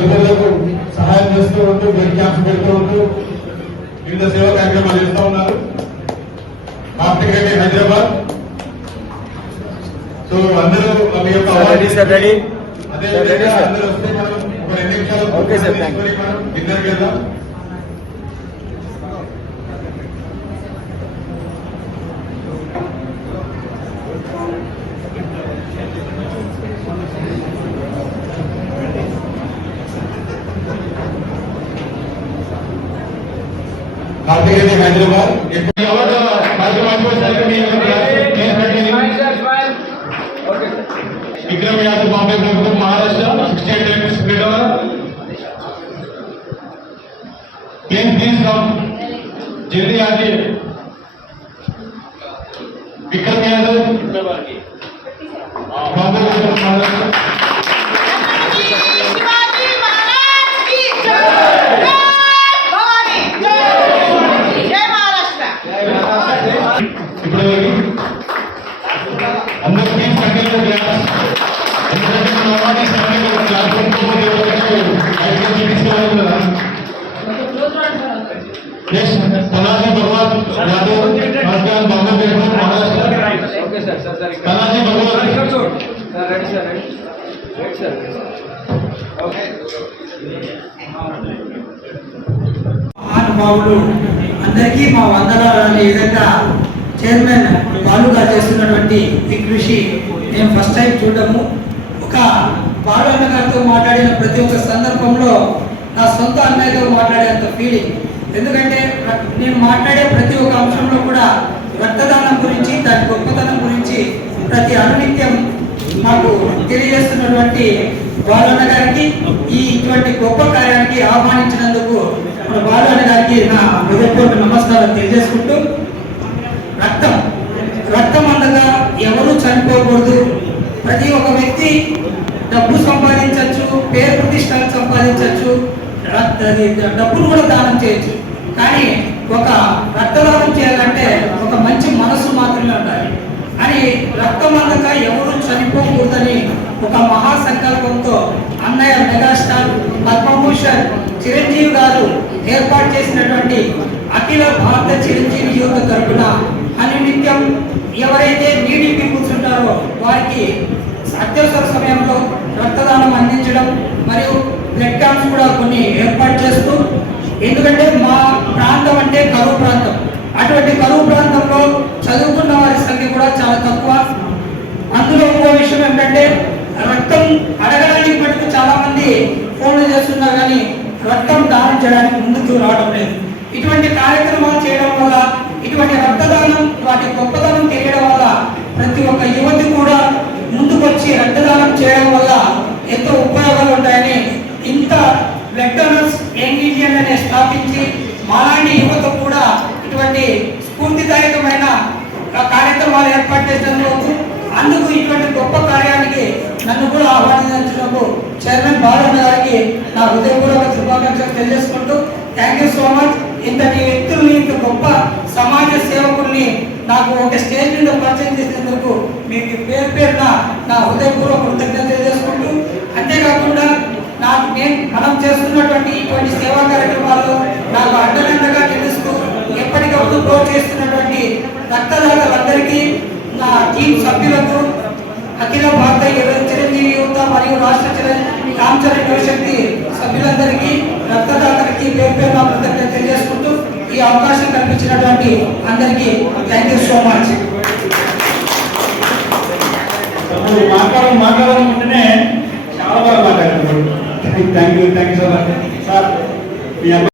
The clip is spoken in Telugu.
నిరుపేదలకు సహాయం చేస్తూ ఉంటూ బ్లడ్ క్యాంప్స్ పెడుతూ ఉంటూ వివిధ సేవా కార్యక్రమాలు చేస్తూ ఉన్నారు రెడ్డి హైదరాబాద్ సో అందరూ మీ యొక్క. అదే. అందరూ వస్తే మనం ఒక రెండు నిమిషాలు Okay, sir, యొక్క కేసు పెట్టింది. विक्रम यादव बॉम्बे प्रमुख Maharashtra sixty eight times freedom please please come जल्दी आ जाइए विक्रम यादव అందరూ ప్లీజ్ క్లాస్ ఎందుకంటే మన అవార్డు క్లాస్ రూమ్ ఐదు తీసుకోవాలి కదా Yes, Tanaji Bhagwan Yadav, Rajasthan, Bombay, Bengal, Maharashtra. Okay sir ready sir ready sir okay మహానుభావులు అందరికీ మా వందనాలు. అనే విధంగా చైర్మన్ బాలుగా చేస్తున్నటువంటి ఈ కృషి నేను ఫస్ట్ టైం చూడము ఒక బాలు అన్నగారితో మాట్లాడిన ప్రతి ఒక్క సందర్భంలో నా సొంత అన్నయ్యతో మాట్లాడేంత ఫీలింగ్ ఎందుకంటే నేను మాట్లాడే ప్రతి ఒక్క అంశంలో కూడా రక్తదానం గురించి దాని గొప్పతనం గురించి ప్రతి అనునిత్యం నాకు తెలియజేస్తున్నటువంటి బాలన్న గారికి ఈ ఇటువంటి గొప్ప కార్యానికి ఆహ్వానించినందుకు మన బాలన్న గారికి నా హృదయపూర్వక నమస్కారం తెలియజేసుకుంటూ రక్తం. రక్తం అందగా ఎవరు చనిపోకూడదు. ప్రతి ఒక్క వ్యక్తి డబ్బు సంపాదించవచ్చు పేరు ప్రతిష్టలు సంపాదించవచ్చు రక్త అది కూడా దానం చేయొచ్చు. కానీ ఒక రక్తదానం చేయాలంటే ఒక మంచి మనస్సు మాత్రమే ఉండాలి. అని రక్తం అందక ఎవరు చనిపోకూడదని ఒక మహా సంకల్పంతో అన్నయ్య మెగాస్టార్ పద్మభూషణ్ చిరంజీవి గారు ఏర్పాటు చేసినటువంటి అఖిల భారత చిరంజీవి యువత తరపున అనునిత్యం ఎవరైతే నీడి పీపుల్స్ ఉంటారో వారికి అత్యవసర సమయంలో రక్తదానం అందించడం మరియు బ్లడ్ క్యాంప్స్ కూడా కొన్ని ఏర్పాటు చేస్తూ ఎందుకంటే మా ప్రాంతం అంటే కరువు ప్రాంతం. అటువంటి కరువు ప్రాంతంలో చదువుకున్న వారి సంఖ్య కూడా చాలా తక్కువ. అందులో ఇంకో విషయం ఏంటంటే రక్తం అడగడానికి మటుకు చాలామంది ఫోన్లు చేస్తున్నారు కానీ రక్తం దానం చేయడానికి ముందుకు రావడం లేదు. ఇటువంటి కార్యక్రమాలు చేయడం వల్ల ఇటువంటి రక్తదానం వాటి గొప్పదనం తెలియడం వల్ల ప్రతి ఒక్క యువతి కూడా ముందుకొచ్చి రక్తదానం చేయడం వల్ల ఎంతో ఉపయోగాలు ఉంటాయని ఇంత బ్లడ్ డోనర్స్ యంగ్ ఇండియన్ అనే స్థాపించి మాలాంటి యువత కూడా ఇటువంటి స్ఫూర్తిదాయకమైన కార్యక్రమాలు ఏర్పాటు చేసినందుకు అందుకు ఇటువంటి గొప్ప కార్యానికి నన్ను కూడా ఆహ్వానించినందుకు చైర్మన్ బాలన్న గారికి నా హృదయపూర్వక శుభాకాంక్షలు తెలియజేసుకుంటూ థ్యాంక్ యూ సో మచ్ ఇంతటి వ్యక్తుల్ని ఇంత గొప్ప సమాజ సేవకుల్ని నాకు ఒక స్టేజ్ మీద పరిచయం చేసినందుకు మీకు పేరు పేరున నా హృదయపూర్వక కృతజ్ఞత తెలియజేసుకుంటూ అంతేకాకుండా నాకు నేను మనం చేస్తున్నటువంటి ఇటువంటి సేవా కార్యక్రమాలు నాకు అండదండగా తెలుస్తూ ఎప్పటికప్పుడు ప్రోత్సహిస్తున్నటువంటి రక్తదాతలందరికీ నా టీం సభ్యులకు అఖిల భారత చిరంజీవి యువత మరియు రాష్ట్ర చిరంజీవి రామచరణ్ యువశక్తి ఈ అవకాశం కల్పించినటువంటి అందరికీ థ్యాంక్ యూ సో మచ్ మాట్లాడాలి మాట్లాడాలనుకుంటేనే చాలా బాగా మాట్లాడారు. Thank you thank you so much sir me